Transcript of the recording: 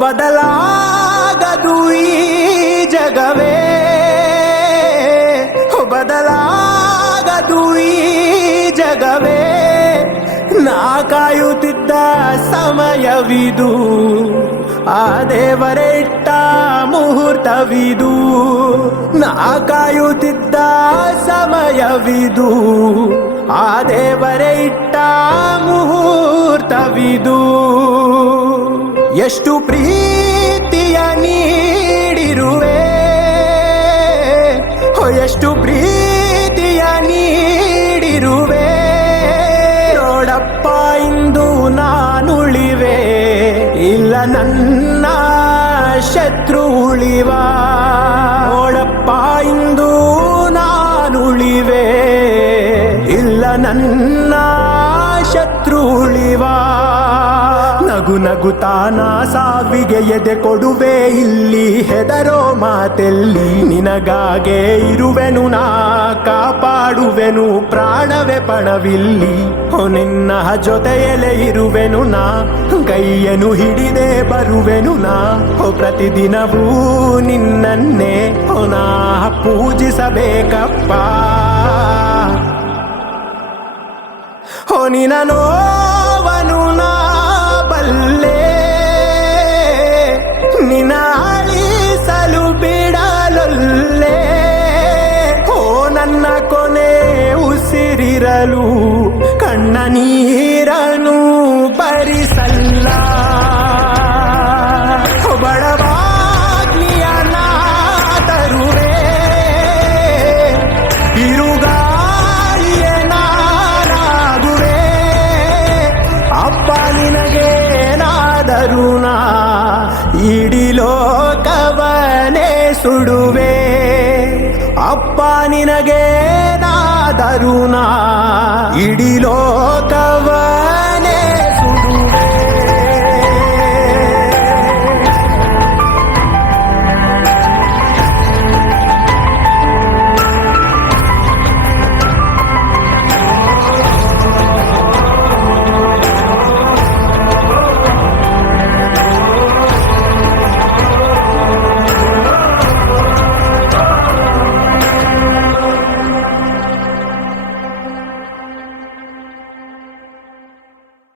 ಬದಲಾಗದು ಈ ಜಗವೇ, ಬದಲಾಗದು ಈ ಜಗವೇ. ನಾ ಕಾಯುತ್ತಿದ್ದ ಸಮಯವಿದು, ಆ ದೇವರೇ ಇಟ್ಟ ಮುಹೂರ್ತವಿದು. ನಾ ಕಾಯುತ್ತಿದ್ದ ಸಮಯವಿದು, ಆ ದೇವರೇ ಇಟ್ಟ ಮುಹೂರ್ತವಿದು. ಎಷ್ಟು ಪ್ರೀತಿಯ ನೀಡಿರುವೆ, ಎಷ್ಟು ಪ್ರೀತಿಯ ನೀಡಿರುವೆ. ನೋಡಪ್ಪ ಇಂದು ನಾನುಳಿವೆ, ಇಲ್ಲ ನನ್ನ ಶತ್ರು ಉಳಿವ. ನೋಡಪ್ಪ ಇಂದು ನಾನುಳಿವೆ, ಇಲ್ಲ ನನ್ನ ಶತ್ರು ಉಳಿವ. ನಗು ನಗುತ್ತಾನ ಸಾವಿಗೆ ಎದೆ ಕೊಡುವೆ, ಇಲ್ಲಿ ಹೆದರೋ ಮಾತೆಲ್ಲಿ. ನಿನಗಾಗೆ ಇರುವೆನು ನಾ, ಕಾಪಾಡುವೆನು ಪ್ರಾಣವೇ ಪಣವಿಲ್ಲಿ. ನಿನ್ನ ಜೊತೆಯಲ್ಲೇ ಇರುವೆನು ನಾ, ಕೈಯನ್ನು ಹಿಡಿದೇ ಬರುವೆನು ನಾ. ಪ್ರತಿದಿನವೂ ನಿನ್ನನ್ನೇ ನಾ ಪೂಜಿಸಬೇಕಪ್ಪ. ನಿನ್ನ ನೋವನು ನಾ ಬಲ್ಲೆ, ನಿನ್ನ ಅಳಿಸಲು ಬಿಡಲೊಲ್ಲೆ. ನನ್ನ ಕೊನೆ ಉಸಿರಿರಲು ಕಣ್ಣ ನೀರನು ಬರಿಸಲ್ಲ. ಬಡವಾಗ್ಲಿಯ ನಾ ತರುವೆ, ಬಿರುಗಾಳಿಯ ನಾರಾಗುವೆ. ಅಪ್ಪ ನಿನಗೇನಾದರೂ ನಾ ಇಡೀ ಲೋಕವನೇ ಸುಡುವೆ. ಅಪ್ಪ ನಿನಗೇನಾದರೂ ನಾ ಇಡೀ ಲೋಕ